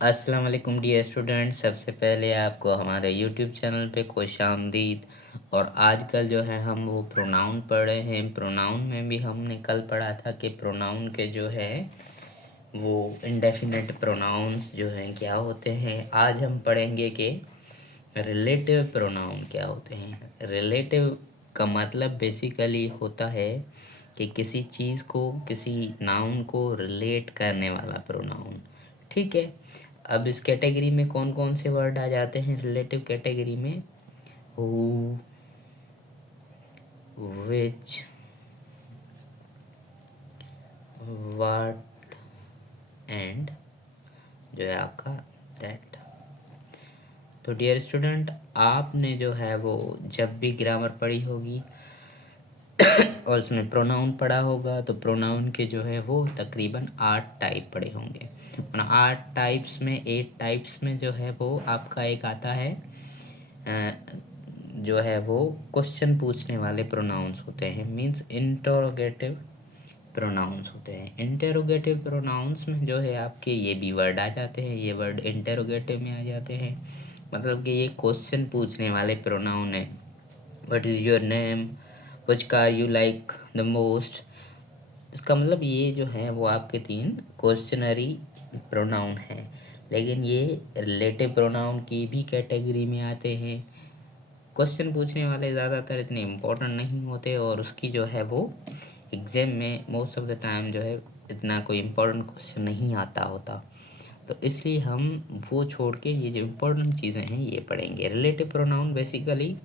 अस्सलाम वालेकुम dear student. सबसे पहले आपको हमारे यूट्यूब चैनल पे खुशामदीद। और आजकल जो है हम वो प्रोनाउन पढ़ रहे हैं। प्रोनाउन में भी हमने कल पढ़ा था कि प्रोनाउन के जो है वो इंडेफिनिट प्रोनाउंस जो हैं क्या होते हैं। आज हम पढ़ेंगे कि रिलेटिव प्रोनाउन क्या होते हैं। रिलेटिव का मतलब बेसिकली होता है कि किसी चीज़ को, किसी नाउन को रिलेट करने वाला प्रोनाउन। ठीक है। अब इस कैटेगरी में कौन कौन से वर्ड आ जाते हैं रिलेटिव कैटेगरी में? हु, विच, व्हाट एंड जो है आपका दैट। तो डियर स्टूडेंट, आपने जो है वो जब भी ग्रामर पढ़ी होगी और उसमें प्रोनाउन पढ़ा होगा तो प्रोनाउन के जो है वो तकरीबन 8 टाइप पढ़े होंगे। और 8 टाइप्स में जो है वो आपका एक आता है जो है वो क्वेश्चन पूछने वाले प्रोनाउंस होते हैं। मींस इंटरोगेटिव प्रोनाउंस होते हैं। इंटरोगेटिव प्रोनाउंस में जो है आपके ये भी वर्ड आ जाते हैं, ये वर्ड इंटरोगेटिव में आ जाते हैं। मतलब कि ये क्वेश्चन पूछने वाले प्रोनाउन है। What is your name, which car you like the most. इसका मतलब ये जो है वो आपके 3 क्वेश्चनरी प्रोनाउन हैं। लेकिन ये रिलेटिव प्रोनाउन की भी कैटेगरी में आते हैं। क्वेश्चन पूछने वाले ज़्यादातर इतने इम्पोर्टेंट नहीं होते और उसकी जो है वो एग्ज़ाम में मोस्ट ऑफ द टाइम जो है इतना कोई इम्पोर्टेंट क्वेश्चन नहीं आता होता। तो इसलिए हम वो छोड़ के ये जो इम्पोर्टेंट चीज़ें हैं ये पढ़ेंगे। रिलेटिव प्रोनाउन बेसिकली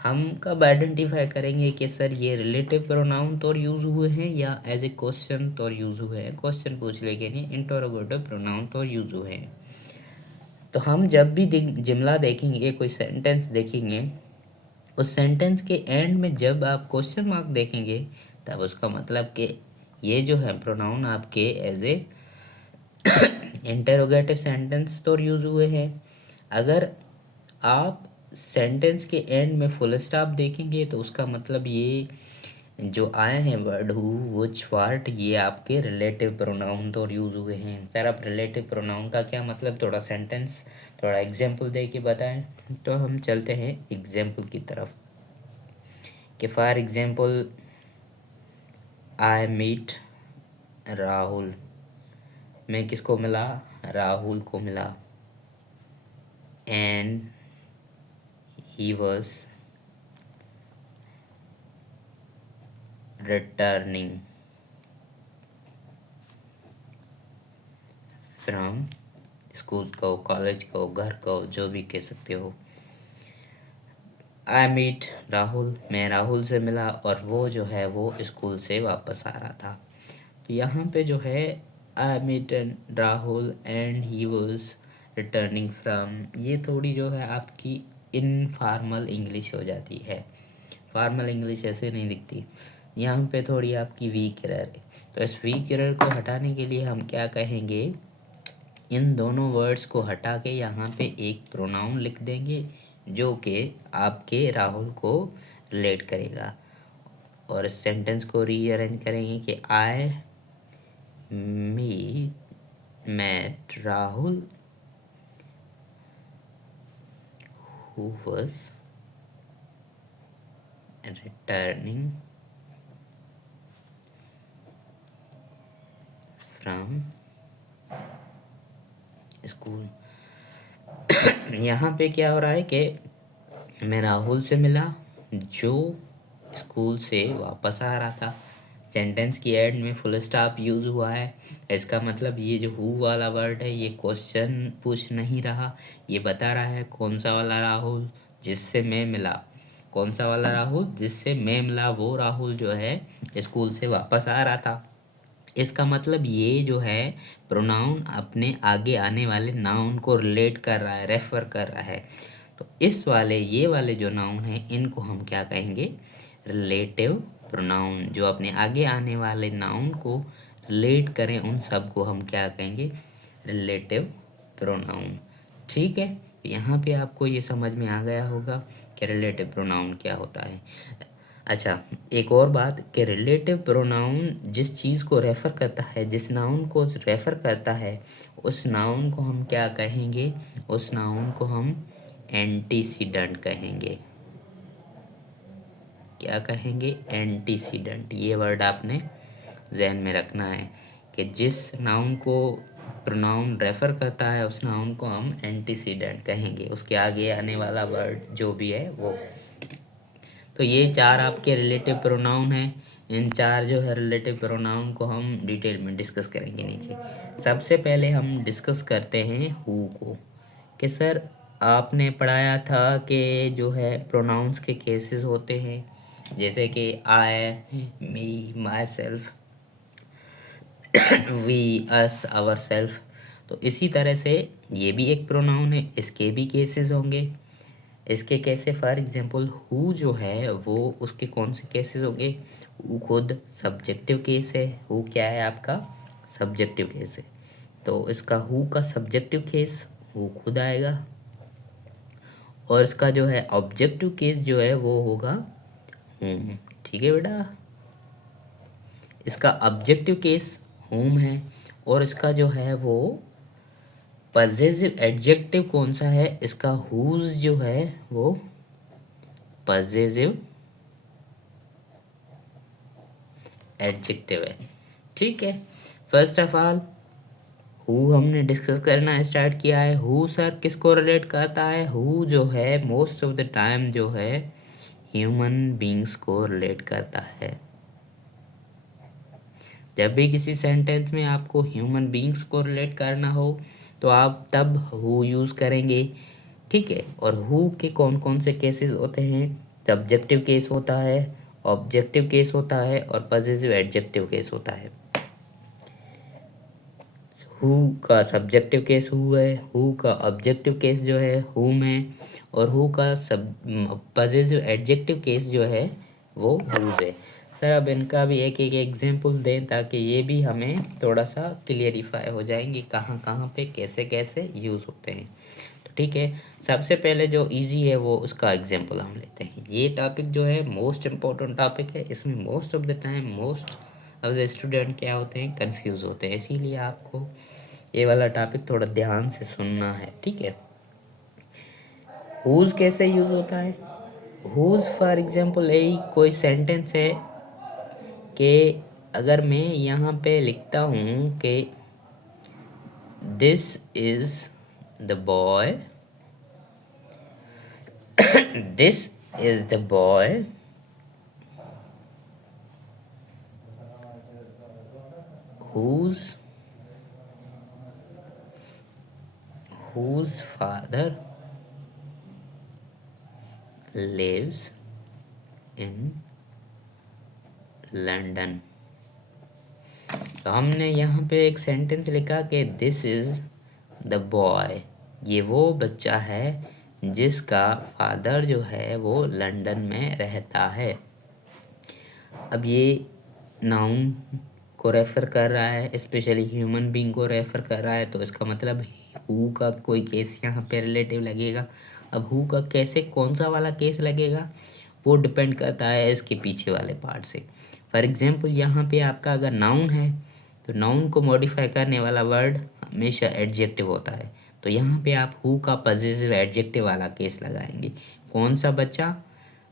हम कब आइडेंटिफाई करेंगे कि सर ये रिलेटिव प्रोनाउन तो यूज़ हुए हैं या एज ए क्वेश्चन तो यूज़ हुए हैं। क्वेश्चन पूछने के लिए इंटरोगेटिव प्रोनाउन तो यूज़ हुए हैं। तो हम जब भी जुमला देखेंगे, कोई सेंटेंस देखेंगे, उस सेंटेंस के एंड में जब आप क्वेश्चन मार्क देखेंगे तब उसका मतलब कि ये जो है प्रोनाउन आपके एज ए इंटरोगेटिव सेंटेंस तो यूज़ हुए हैं। अगर आप सेंटेंस के एंड में फुल स्टॉप देखेंगे तो उसका मतलब ये जो आए हैं वर्ड हु, व्हिच, व्हाट, ये आपके रिलेटिव प्रोनाउन तो यूज़ हुए हैं। सर आप रिलेटिव प्रोनाउन का क्या मतलब, थोड़ा सेंटेंस, थोड़ा एग्जांपल दे के बताएं। तो हम चलते हैं एग्जांपल की तरफ कि for example I meet Rahul. मैं किसको मिला? राहुल को मिला। And he was returning from school को, कॉलेज को, घर को, जो भी कह सकते हो। आई मीट राहुल, मैं राहुल से मिला और वो जो है वो स्कूल से वापस आ रहा था। तो यहाँ पे जो है I meet Rahul and he was returning from, ये थोड़ी जो है आपकी इनफॉर्मल इंग्लिश हो जाती है। फॉर्मल इंग्लिश ऐसे नहीं दिखती। यहाँ पे थोड़ी आपकी वीक एरर है। तो इस वीक एरर को हटाने के लिए हम क्या कहेंगे, इन दोनों वर्ड्स को हटा के यहाँ पे एक प्रोनाउन लिख देंगे जो कि आपके राहुल को रिलेट करेगा। और इस सेंटेंस को रीअरेंज करेंगे कि I met Rahul who was returning from school. यहाँ पे क्या हो रहा है कि मैं राहुल से मिला जो स्कूल से वापस आ रहा था। सेंटेंस की एंड में फुल स्टॉप यूज़ हुआ है। इसका मतलब ये जो हु वाला वर्ड है ये क्वेश्चन पूछ नहीं रहा, ये बता रहा है कौन सा वाला राहुल जिससे मैं मिला। कौन सा वाला राहुल जिससे मैं मिला, वो राहुल जो है स्कूल से वापस आ रहा था। इसका मतलब ये जो है प्रोनाउन अपने आगे आने वाले नाउन को रिलेट कर रहा है, रेफर कर रहा है। तो इस वाले, ये वाले जो नाउन हैं इनको हम क्या कहेंगे, रिलेटिव प्रोनाउन। जो अपने आगे आने वाले नाउन को रिलेट करें उन सब को हम क्या कहेंगे, रिलेटिव प्रोनाउन। ठीक है। यहाँ पे आपको ये समझ में आ गया होगा कि रिलेटिव प्रोनाउन क्या होता है। अच्छा, एक और बात कि रिलेटिव प्रोनाउन जिस चीज़ को रेफ़र करता है, जिस नाउन को रेफ़र करता है, उस नाउन को हम क्या कहेंगे? उस नाउन को हम एंटीसीडेंट कहेंगे। क्या कहेंगे? एंटीसीडेंट। ये वर्ड आपने ज़हन में रखना है कि जिस नाउन को प्रोनाउन रेफ़र करता है, उस नाउन को हम एंटीसीडेंट कहेंगे। उसके आगे आने वाला वर्ड जो भी है वो। तो ये 4 आपके रिलेटिव प्रोनाउन हैं। इन 4 जो है रिलेटिव प्रोनाउन को हम डिटेल में डिस्कस करेंगे नीचे। सबसे पहले हम डिस्कस करते हैं हु को, कि सर आपने पढ़ाया था कि जो है प्रोनाउंस के केसेस होते हैं, जैसे कि I, me, myself, we, us, ourself. तो इसी तरह से ये भी एक प्रोनाउन है, इसके भी केसेस होंगे। इसके कैसे? फॉर एग्जांपल हु जो है वो उसके कौन से केसेस होंगे? हु खुद सब्जेक्टिव केस है। हु क्या है आपका? सब्जेक्टिव केस है। तो इसका हु का सब्जेक्टिव केस हु खुद आएगा, और इसका जो है ऑब्जेक्टिव केस जो है वो होगा हुम। ठीक है बेटा, इसका ऑब्जेक्टिव केस हुम है, और इसका जो है वो पजेसिव एडजेक्टिव कौन सा है? इसका हुज जो है वो पजेसिव एडजेक्टिव है। ठीक है, फर्स्ट ऑफ ऑल हु हमने डिस्कस करना स्टार्ट किया है। हु सर किसको रिलेट करता है? हु जो है मोस्ट ऑफ द टाइम जो है ह्यूमन बींग्स को रिलेट करता है। जब भी किसी सेंटेंस में आपको ह्यूमन बींग्स को रिलेट करना हो तो आप तब हु यूज़ करेंगे। ठीक है, और हु के कौन कौन से केसेस होते हैं? सब्जेक्टिव केस होता है, ऑब्जेक्टिव केस होता है, और पजेसिव एडजेक्टिव केस होता है। हु का सब्जेक्टिव केस हु है, हु का ऑब्जेक्टिव केस जो है हुम है, और हु का सब पजेसिव एडजेक्टिव केस जो है वो हुज है। सर अब इनका भी एक एक एग्जांपल दें ताकि ये भी हमें थोड़ा सा क्लियरिफाई हो जाएंगे कहाँ कहाँ पे कैसे कैसे यूज़ होते हैं। तो ठीक है, सबसे पहले जो इजी है वो उसका एग्जांपल हम लेते हैं। ये टॉपिक जो है मोस्ट इम्पोर्टेंट टॉपिक है। इसमें most of the time most of the student क्या होते हैं? कंफ्यूज होते हैं। इसीलिए आपको ये वाला टॉपिक थोड़ा ध्यान से सुनना है। ठीक है, हुज कैसे यूज होता है? हुज फॉर एग्जांपल यही कोई सेंटेंस है कि अगर मैं यहाँ पे लिखता हूँ कि this is the boy, this is the boy whose father lives in London. तो हमने यहाँ पे एक सेंटेंस लिखा कि दिस इज द बॉय, ये वो बच्चा है जिसका फादर जो है वो लंदन में रहता है। अब ये नाउन को रेफ़र कर रहा है, स्पेशली ह्यूमन बीइंग को रेफ़र कर रहा है, तो इसका मतलब हु का कोई केस यहाँ पे रिलेटिव लगेगा। अब हु का कैसे कौन सा वाला केस लगेगा वो डिपेंड करता है इसके पीछे वाले पार्ट से। फॉर एग्जांपल यहाँ पे आपका अगर नाउन है तो नाउन को मॉडिफाई करने वाला वर्ड हमेशा एडजेक्टिव होता है। तो यहाँ पे आप हु का पॉजिटिव एडजेक्टिव वाला केस लगाएंगे। कौन सा बच्चा?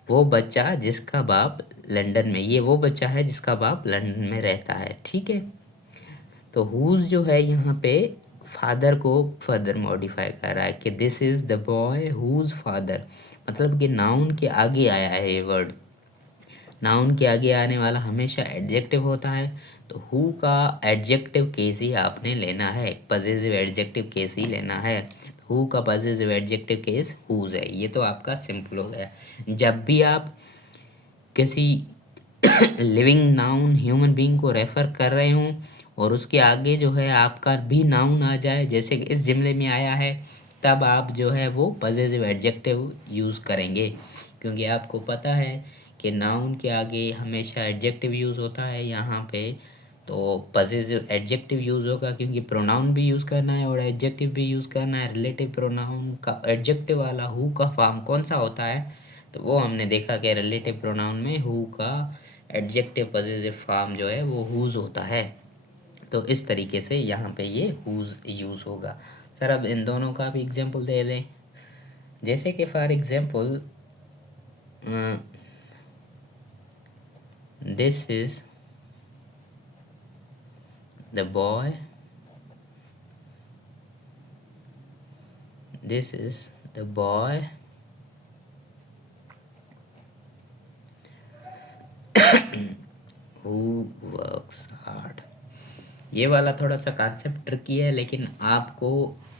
वो बच्चा जिसका बाप लंदन में, ये वो बच्चा है जिसका बाप लंदन में रहता है। ठीक है, तो हुज जो है यहाँ पे फादर को फर्दर मॉडिफाई कर रहा है कि this is the boy whose father, मतलब कि नाउन के आगे आया है ये वर्ड। नाउन के आगे आने वाला हमेशा एडजेक्टिव होता है, तो हु का एडजेक्टिव केस ही आपने लेना है, पॉजिटिव एडजेक्टिव केस ही लेना है। हु का पॉजिटिव एडजेक्टिव केस हुज है। ये तो आपका सिंपल हो गया। जब भी आप किसी लिविंग नाउन ह्यूमन बीइंग को रेफर कर रहे हों और उसके आगे जो है आपका भी नाउन आ जाए, जैसे कि इस जुमले में आया है, तब आप जो है वो पॉजिटिव एडजेक्टिव यूज़ करेंगे, क्योंकि आपको पता है कि नाउन के आगे हमेशा एडजेक्टिव यूज़ होता है यहाँ पे। तो पॉजिटिव एडजेक्टिव यूज़ होगा क्योंकि प्रोनाउन भी यूज़ करना है और एडजेक्टिव भी यूज़ करना है। रिलेटिव प्रोनाउन का एडजेक्टिव वाला हु का फॉर्म कौन सा होता है? तो वो हमने देखा कि रिलेटिव प्रोनाउन में हु का एडजेक्टिव पॉजिटिव फॉर्म जो है वो हुज होता है। तो इस तरीके से यहाँ पे ये हुज यूज़ होगा। सर अब इन दोनों का भी एग्जांपल दे दें, जैसे कि for example this is the boy, this is the boy who works hard. ये वाला थोड़ा सा कॉन्सेप्ट ट्रिकी है, लेकिन आपको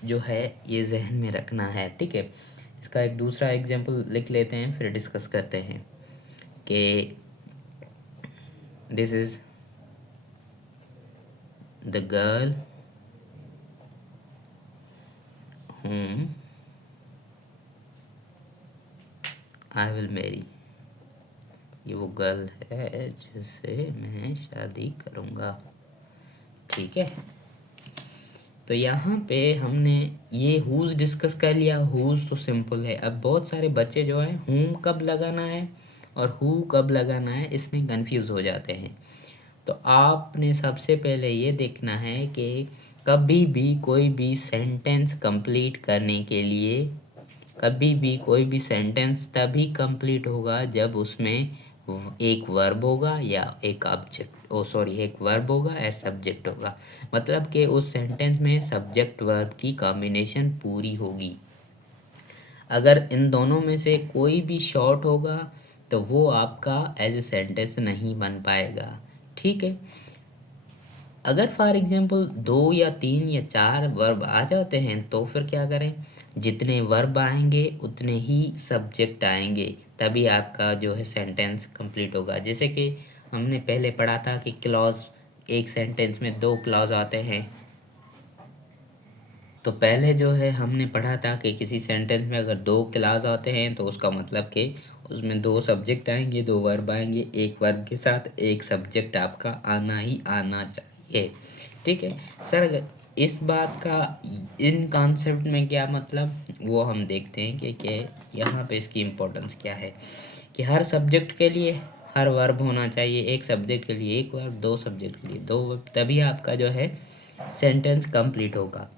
जो है ये जहन में रखना है, ठीक है। इसका एक दूसरा एग्जांपल लिख लेते हैं, फिर डिस्कस करते हैं कि this is the girl whom I will marry। ये वो गर्ल है जिससे मैं शादी करूँगा, ठीक है। तो यहाँ पे हमने ये हुज डिस्कस कर लिया। हुज तो सिंपल है। अब बहुत सारे बच्चे जो हैं हुम कब लगाना है और हु कब लगाना है इसमें कंफ्यूज हो जाते हैं। तो आपने सबसे पहले ये देखना है कि कभी भी कोई भी सेंटेंस कंप्लीट करने के लिए, कभी भी कोई भी सेंटेंस तभी कंप्लीट होगा जब उसमें एक वर्ब होगा या एक ऑब्जेक्ट, एक वर्ब होगा और सब्जेक्ट होगा। मतलब कि उस सेंटेंस में सब्जेक्ट वर्ब की कॉम्बिनेशन पूरी होगी। अगर इन दोनों में से कोई भी शॉर्ट होगा तो वो आपका एज ए सेंटेंस नहीं बन पाएगा, ठीक है। अगर फॉर एग्जांपल 2 या 3 या 4 वर्ब आ जाते हैं तो फिर क्या करें, जितने वर्ब आएंगे उतने ही सब्जेक्ट आएंगे, तभी आपका जो है सेंटेंस कंप्लीट होगा। जैसे कि हमने पहले पढ़ा था कि क्लॉज, एक सेंटेंस में 2 क्लॉज आते हैं। तो पहले जो है हमने पढ़ा था कि किसी सेंटेंस में अगर 2 क्लॉज आते हैं तो उसका मतलब कि उसमें 2 सब्जेक्ट आएंगे, 2 वर्ब आएंगे, एक वर्ब के साथ एक सब्जेक्ट आपका आना ही आना चाहिए, ठीक है। सर इस बात का इन कॉन्सेप्ट में क्या मतलब, वो हम देखते हैं कि यहाँ पे इसकी इम्पोर्टेंस क्या है कि हर सब्जेक्ट के लिए हर वर्ब होना चाहिए, एक सब्जेक्ट के लिए एक वर्ब, 2 सब्जेक्ट के लिए 2 वर्ब, तभी आपका जो है सेंटेंस कंप्लीट होगा।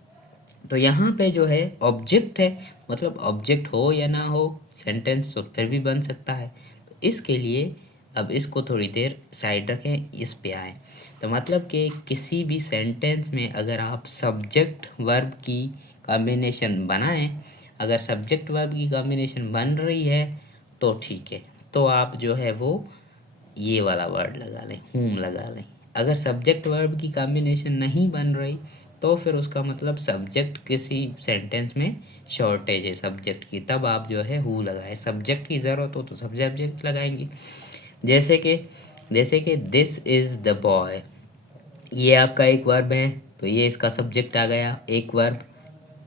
तो यहाँ पे जो है ऑब्जेक्ट है, मतलब ऑब्जेक्ट हो या ना हो सेंटेंस तो फिर भी बन सकता है। तो इसके लिए अब इसको थोड़ी देर साइड रखें, इस पे आए। तो मतलब कि किसी भी सेंटेंस में अगर आप सब्जेक्ट वर्ब की कॉम्बिनेशन बनाएं, अगर सब्जेक्ट वर्ब की कॉम्बिनेशन बन रही है तो ठीक है, तो आप जो है वो ये वाला वर्ड लगा लें, हुम लगा लें। अगर सब्जेक्ट वर्ब की कॉम्बिनेशन नहीं बन रही तो फिर उसका मतलब सब्जेक्ट किसी सेंटेंस में शॉर्टेज है सब्जेक्ट की, तब आप जो है हु लगाए। सब्जेक्ट की ज़रूरत हो तो सब्जेक्ट लगाएंगे। जैसे कि दिस इज़ द बॉय, ये आपका एक वर्ब है तो ये इसका सब्जेक्ट आ गया। एक वर्ब,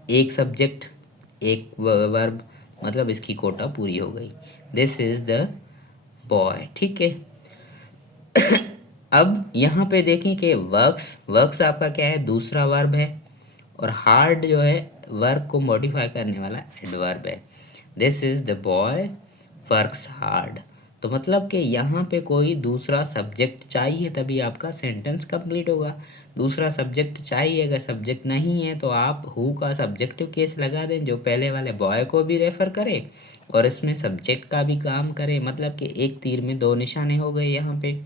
एक सब्जेक्ट, एक वर्ब, मतलब इसकी कोटा पूरी हो गई। दिस इज़ द बॉय, ठीक है। अब यहाँ पे देखें कि वर्क्स आपका क्या है, दूसरा वर्ब है, और हार्ड जो है वर्ब को मॉडिफाई करने वाला एडवर्ब है। This is the boy works hard. तो मतलब कि यहाँ पे कोई दूसरा सब्जेक्ट चाहिए तभी आपका सेंटेंस कंप्लीट होगा। दूसरा सब्जेक्ट चाहिए, अगर सब्जेक्ट नहीं है तो आप हु का सब्जेक्टिव केस लगा दें जो पहले वाले बॉय को भी रेफर करे और इसमें सब्जेक्ट का भी काम करे। मतलब कि एक तीर में 2 निशाने हो गए यहाँ पे।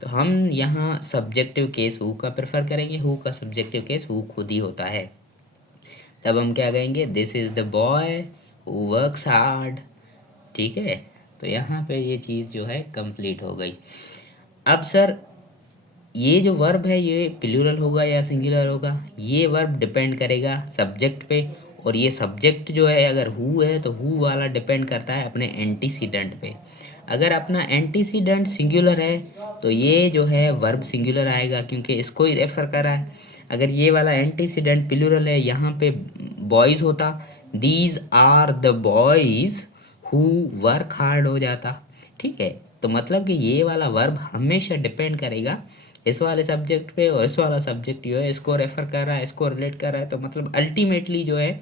तो हम यहाँ सब्जेक्टिव केस हु का प्रेफर करेंगे, हु का सब्जेक्टिव केस हु खुद ही होता है। तब हम क्या कहेंगे, this is the boy who works hard, ठीक है। तो यहाँ पे ये चीज़ जो है कंप्लीट हो गई। अब सर ये जो वर्ब है ये प्लूरल होगा या सिंगुलर होगा, ये वर्ब डिपेंड करेगा सब्जेक्ट पे, और ये सब्जेक्ट जो है अगर हु है तो हु वाला डिपेंड करता है अपने एंटीसीडेंट पे। अगर अपना एंटीसीडेंट सिंगुलर है तो ये जो है वर्ब सिंगुलर आएगा क्योंकि इसको ही रेफर कर रहा है। अगर ये वाला एंटीसीडेंट प्लूरल है, यहाँ पे बॉयज़ होता, these are the boys who work hard हो जाता, ठीक है। तो मतलब कि ये वाला वर्ब हमेशा डिपेंड करेगा इस वाले सब्जेक्ट पे, और इस वाला सब्जेक्ट जो है इसको रेफर कर रहा है, इसको रिलेट कर रहा है। तो मतलब अल्टीमेटली जो है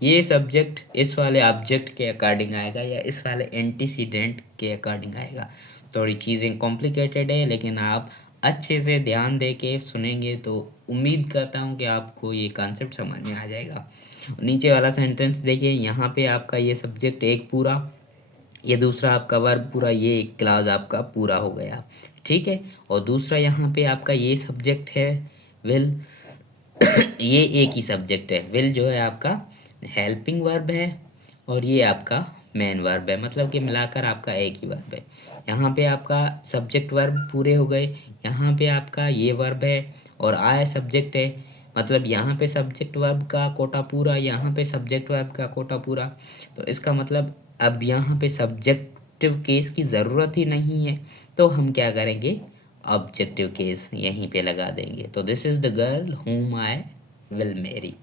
ये सब्जेक्ट इस वाले ऑब्जेक्ट के अकॉर्डिंग आएगा या इस वाले एंटीसीडेंट के अकॉर्डिंग आएगा। थोड़ी चीज़ें कॉम्प्लिकेटेड है, लेकिन आप अच्छे से ध्यान दे के सुनेंगे तो उम्मीद करता हूँ कि आपको ये कॉन्सेप्ट समझ में आ जाएगा। नीचे वाला सेंटेंस देखिए, यहाँ पे आपका ये सब्जेक्ट एक पूरा, ये दूसरा आपका वर्ब पूरा, ये एक क्लास आपका पूरा हो गया, ठीक है। और दूसरा यहाँ पे आपका ये सब्जेक्ट है विल, ये एक ही सब्जेक्ट है। विल जो है आपका हेल्पिंग वर्ब है और ये आपका मेन वर्ब है, मतलब कि मिलाकर आपका एक ही वर्ब है। यहाँ पे आपका सब्जेक्ट वर्ब पूरे हो गए, यहाँ पे आपका ये वर्ब है और आय सब्जेक्ट है, मतलब यहाँ पे सब्जेक्ट वर्ब का कोटा पूरा, यहाँ पे सब्जेक्ट वर्ब का कोटा पूरा। तो इसका मतलब अब यहाँ पे सब्जेक्टिव केस की ज़रूरत ही नहीं है, तो हम क्या करेंगे, ऑब्जेक्टिव केस यहीं पे लगा देंगे। तो this is the girl whom I will marry.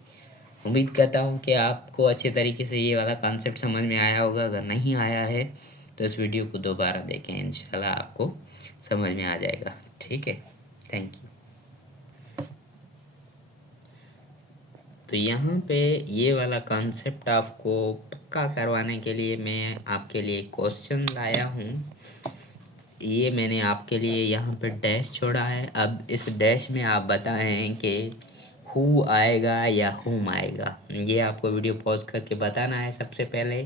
उम्मीद करता हूँ कि आपको अच्छे तरीके से ये वाला कॉन्सेप्ट समझ में आया होगा। अगर नहीं आया है तो इस वीडियो को दोबारा देखें, इंशाल्लाह आपको समझ में आ जाएगा, ठीक है। Thank you. तो यहाँ पे ये वाला कॉन्सेप्ट आपको पक्का करवाने के लिए मैं आपके लिए क्वेश्चन लाया हूँ। ये मैंने आपके लिए यहाँ पे डैश छोड़ा है। अब इस डैश में आप बताएं कि हु आएगा या हुम आएगा। ये आपको वीडियो पॉज करके बताना है सबसे पहले,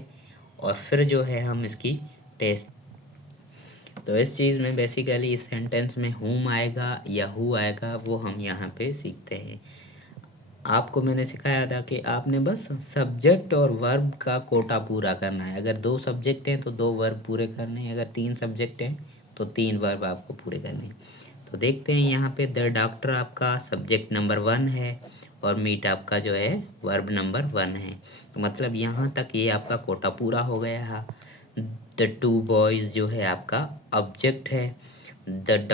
और फिर जो है हम इसकी टेस्ट। तो इस चीज़ में बेसिकली इस सेंटेंस में हुम आएगा या हु आएगा वो हम यहाँ पे सीखते हैं। आपको मैंने सिखाया था कि आपने बस सब्जेक्ट और वर्ब का कोटा पूरा करना है। अगर 2 सब्जेक्ट हैं तो 2 वर्ब पूरे करने हैं, अगर 3 सब्जेक्ट हैं तो 3 वर्ब आपको पूरे करने हैं। तो देखते हैं यहाँ पे द डॉक्टर आपका सब्जेक्ट नंबर 1 है और मीट आपका जो है वर्ब नंबर 1 है। तो मतलब यहाँ तक ये आपका कोटा पूरा हो गया है। द 2 बॉयज़ जो है आपका ऑब्जेक्ट है। The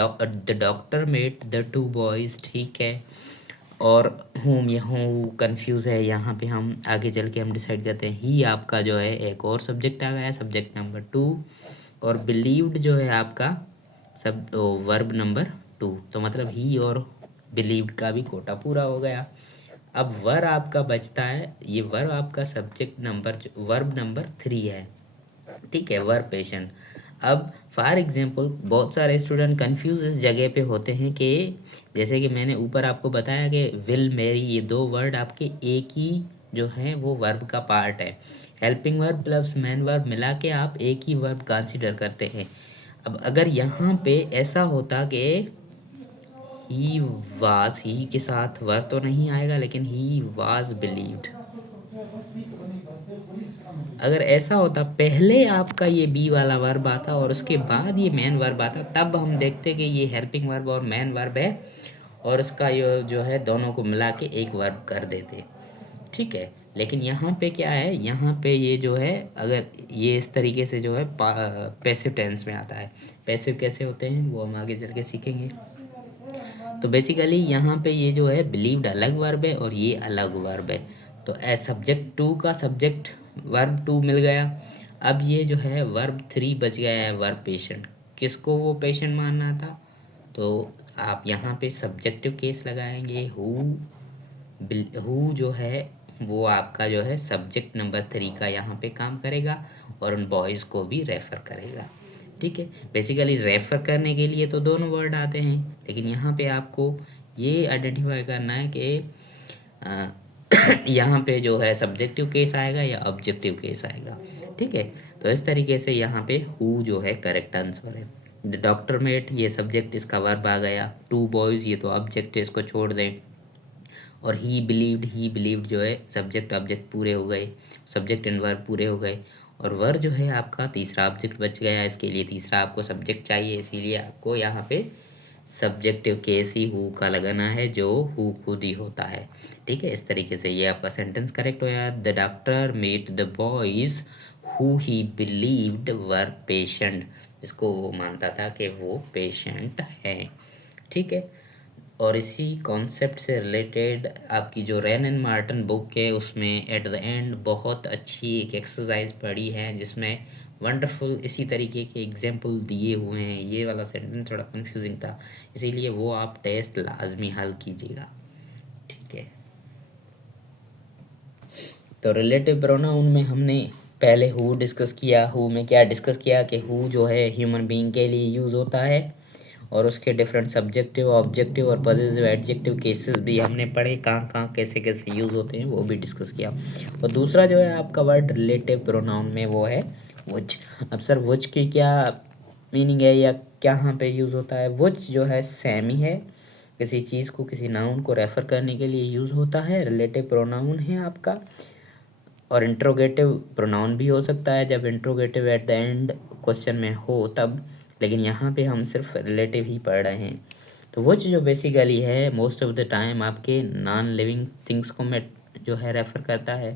doctor met the 2 boys, ठीक है। और होम यहाँ कंफ्यूज है, यहाँ पे हम आगे चल के हम डिसाइड करते हैं। ही आपका जो है एक और सब्जेक्ट आ गया, सब्जेक्ट नंबर 2। और बिलीव्ड जो है आपका सब वर्ब नंबर 2। तो मतलब ही और बिलीव्ड का भी कोटा पूरा हो गया। अब वर्ब आपका बचता है, ये वर्ब आपका सब्जेक्ट नंबर वर्ब नंबर 3 है, ठीक है, वर्ब पेशेंट। अब फॉर एग्जांपल बहुत सारे स्टूडेंट कंफ्यूज इस जगह पे होते हैं कि जैसे कि मैंने ऊपर आपको बताया कि विल मैरी, ये 2 वर्ड आपके एक ही जो हैं वो वर्ब का पार्ट है। Helping verb plus main verb मिला के आप एक ही वर्ब कंसीडर करते हैं। अब अगर यहाँ पे ऐसा होता कि ही वाज, ही के साथ वर्ब तो नहीं आएगा लेकिन ही वाज बिलीव्ड, अगर ऐसा होता पहले आपका ये बी वाला वर्ब आता और उसके बाद ये मेन वर्ब आता, तब हम देखते कि ये हेल्पिंग वर्ब और मेन वर्ब है और इसका ये जो है दोनों को मिला के एक वर्ब कर देते, ठीक है। लेकिन यहाँ पे क्या है, यहाँ पे ये जो है अगर ये इस तरीके से जो है पैसिव टेंस में आता है। पैसिव कैसे होते हैं वो हम आगे चल के सीखेंगे। तो बेसिकली यहाँ पे ये जो है बिलीव्ड अलग वर्ब है और ये अलग वर्ब है। तो एज सब्जेक्ट 2 का सब्जेक्ट वर्ब 2 मिल गया। अब ये जो है वर्ब 3 बच गया है, वर्ब पेशेंट। किसको वो पेशेंट मानना था, तो आप यहाँ पे सब्जेक्टिव केस लगाएंगे। हु जो है वो आपका जो है सब्जेक्ट नंबर 3 का यहाँ पे काम करेगा और उन बॉयज़ को भी रेफ़र करेगा, ठीक है। बेसिकली रेफ़र करने के लिए तो दोनों वर्ड आते हैं, लेकिन यहाँ पे आपको ये आइडेंटिफाई करना है कि यहाँ पे जो है सब्जेक्टिव केस आएगा या ऑब्जेक्टिव केस आएगा, ठीक है। तो इस तरीके से यहाँ पे हु जो है करेक्ट आंसर है। द डॉक्टर मेट, ये सब्जेक्ट इसका वर्ब आ गया। 2 बॉयज़ ये तो ऑब्जेक्ट है, इसको छोड़ दें। और ही बिलीव्ड जो है सब्जेक्ट ऑब्जेक्ट पूरे हो गए, सब्जेक्ट एंड वर्ब पूरे हो गए। और वर्ब जो है आपका तीसरा ऑब्जेक्ट बच गया, इसके लिए तीसरा आपको सब्जेक्ट चाहिए, इसीलिए आपको यहाँ पे सब्जेक्टिव केस ही हु का लगाना है, जो हु खुद ही होता है, ठीक है। इस तरीके से ये आपका सेंटेंस करेक्ट हो गया। The doctor met the boys who he believed were patient, जिसको वो मानता था कि वो पेशेंट हैं, ठीक है। और इसी कॉन्सेप्ट से रिलेटेड आपकी जो रैन एंड मार्टिन बुक है उसमें एट द एंड बहुत अच्छी एक एक्सरसाइज पढ़ी है, जिसमें वंडरफुल इसी तरीके के एग्जाम्पल दिए हुए हैं। ये वाला सेंटेंस थोड़ा कंफ्यूजिंग था, इसीलिए वो आप टेस्ट लाजमी हल कीजिएगा, ठीक है। तो रिलेटिव प्रोनाउन में हमने पहले हु डिस्कस किया। हु में क्या डिस्कस किया कि हु जो है ह्यूमन बीइंग के लिए यूज़ होता है, और उसके डिफरेंट सब्जेक्टिव, ऑब्जेक्टिव और पॉजिटिव एडजेक्टिव केसेस भी हमने पढ़े, कहाँ कहाँ कैसे कैसे यूज़ होते हैं वो भी डिस्कस किया। और दूसरा जो है आपका वर्ड रिलेटिव प्रोनाउन में वो है व्हिच। अब सर व्हिच की क्या मीनिंग है या कहाँ पे यूज़ होता है? व्हिच जो है सेम ही है, किसी चीज़ को, किसी नाउन को रेफ़र करने के लिए यूज़ होता है। रिलेटिव प्रोनाउन है आपका। और इंट्रोगेटिव प्रोनाउन भी हो सकता है जब interrogative at the end question में हो तब, लेकिन यहाँ पे हम सिर्फ रिलेटिव ही पढ़ रहे हैं। तो वो जो बेसिकली है मोस्ट ऑफ द टाइम आपके नॉन लिविंग थिंग्स को मैं जो है रेफ़र करता है।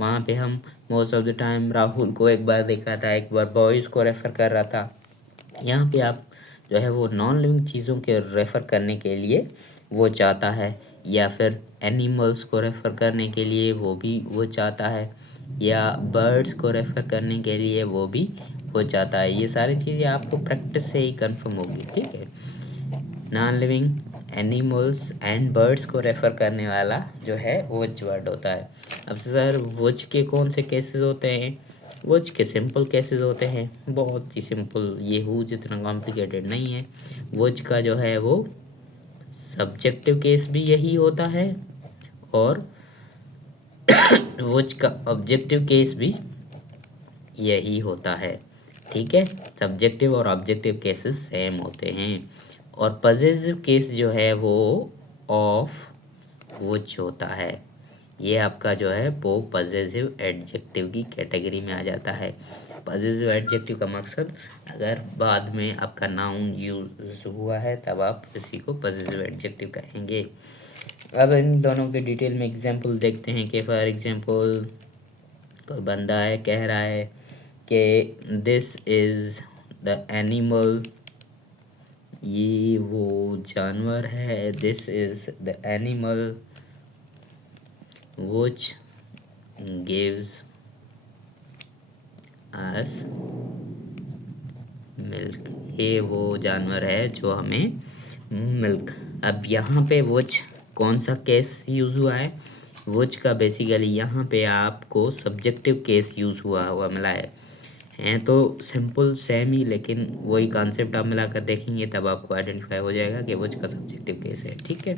वहाँ पे हम most of the time Rahul को एक बार देखा था, एक बार बॉयज़ को रेफ़र कर रहा था। यहाँ पे आप जो है वो नॉन लिविंग चीज़ों के रेफ़र करने के लिए वो चाहता है, या फिर एनिमल्स को रेफ़र करने के लिए वो भी वो चाहता है, या बर्ड्स को रेफ़र करने के लिए वो भी वो चाहता है। ये सारी चीज़ें आपको प्रैक्टिस से ही कंफर्म होगी, ठीक है। Non living animals and birds को रेफ़र करने वाला जो है व्हिच वर्ड होता है। अब सर व्हिच के कौन से केसेस होते हैं? व्हिच के सिंपल केसेस होते हैं, बहुत ही सिंपल, ये हु जितना कॉम्प्लिकेटेड नहीं है। व्हिच का जो है वो सब्जेक्टिव केस भी यही होता है, और व्हिच का ऑब्जेक्टिव केस भी यही होता है, ठीक है। सब्जेक्टिव और ऑब्जेक्टिव केसेस सेम होते हैं। और पॉजिटिव केस जो है वो ऑफ व्हिच होता है। ये आपका जो है वो पॉजिटिव एडजेक्टिव की कैटेगरी में आ जाता है। पॉजिटिव एडजेक्टिव का मकसद, अगर बाद में आपका नाउन यूज हुआ है तब आप इसी को पॉजिटिव एडजेक्टिव कहेंगे। अब इन दोनों के डिटेल में एग्जांपल देखते हैं कि फॉर एग्जांपल कोई बंदा है, कह रहा है कि दिस इज़ द एनिमल, ये वो जानवर है, this is the animal which gives us milk, ये वो जानवर है जो हमें मिल्क। अब यहाँ पे which कौन सा केस यूज़ हुआ है? which का बेसिकली यहाँ पे आपको सब्जेक्टिव केस यूज़ हुआ मिला है तो सिंपल सेम ही, लेकिन वही कॉन्सेप्ट आप मिलाकर देखेंगे तब आपको आइडेंटिफाई हो जाएगा कि which का सब्जेक्टिव केस है, ठीक है।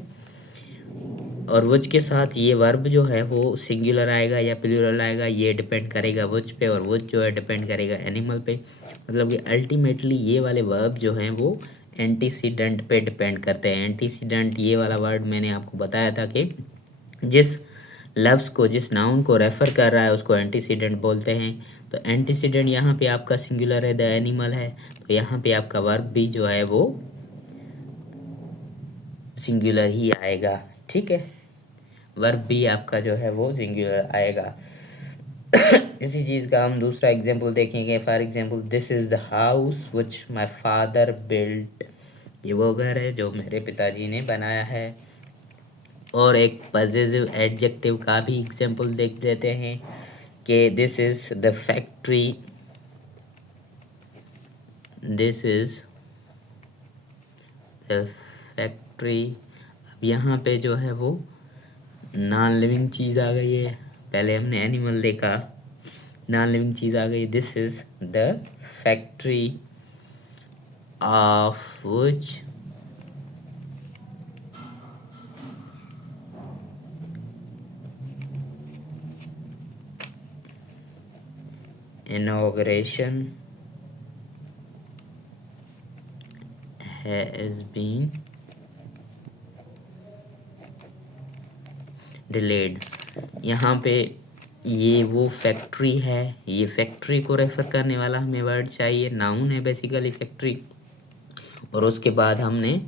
और which के साथ ये वर्ब जो है वो सिंगुलर आएगा या प्लूरल आएगा, ये डिपेंड करेगा which पे, और which जो है डिपेंड करेगा एनिमल पे। मतलब कि अल्टीमेटली ये वाले वर्ब जो हैं वो एंटीसीडेंट पे डिपेंड करते हैं। एंटीसीडेंट ये वाला वर्ड मैंने आपको बताया था कि जिस लफ्ज़ को, जिस नाउन को रेफ़र कर रहा है उसको एंटीसीडेंट बोलते हैं। तो एंटीसीडेंट यहाँ पे आपका सिंगुलर है, द एनिमल है, तो यहाँ पे आपका वर्ब भी जो है वो सिंगुलर ही आएगा, ठीक है। वर्ब भी आपका जो है वो सिंगुलर आएगा। इसी चीज़ का हम दूसरा एग्जांपल देखेंगे। For example this is the house which my father built, ये वो घर है जो मेरे पिताजी ने बनाया है। और एक पॉजिटिव एडजेक्टिव का भी एग्जांपल देख लेते हैं कि this is the factory, this is the factory. अब यहाँ पे जो है वो नॉन लिविंग चीज़ आ गई है, पहले हमने एनिमल देखा, नॉन लिविंग चीज़ आ गई। This is the factory of which inauguration has been delayed। यहाँ पे ये वो फैक्ट्री है, ये फैक्ट्री को रेफर करने वाला हमें वर्ड चाहिए, नाउन है बेसिकली फैक्ट्री। और उसके बाद हमने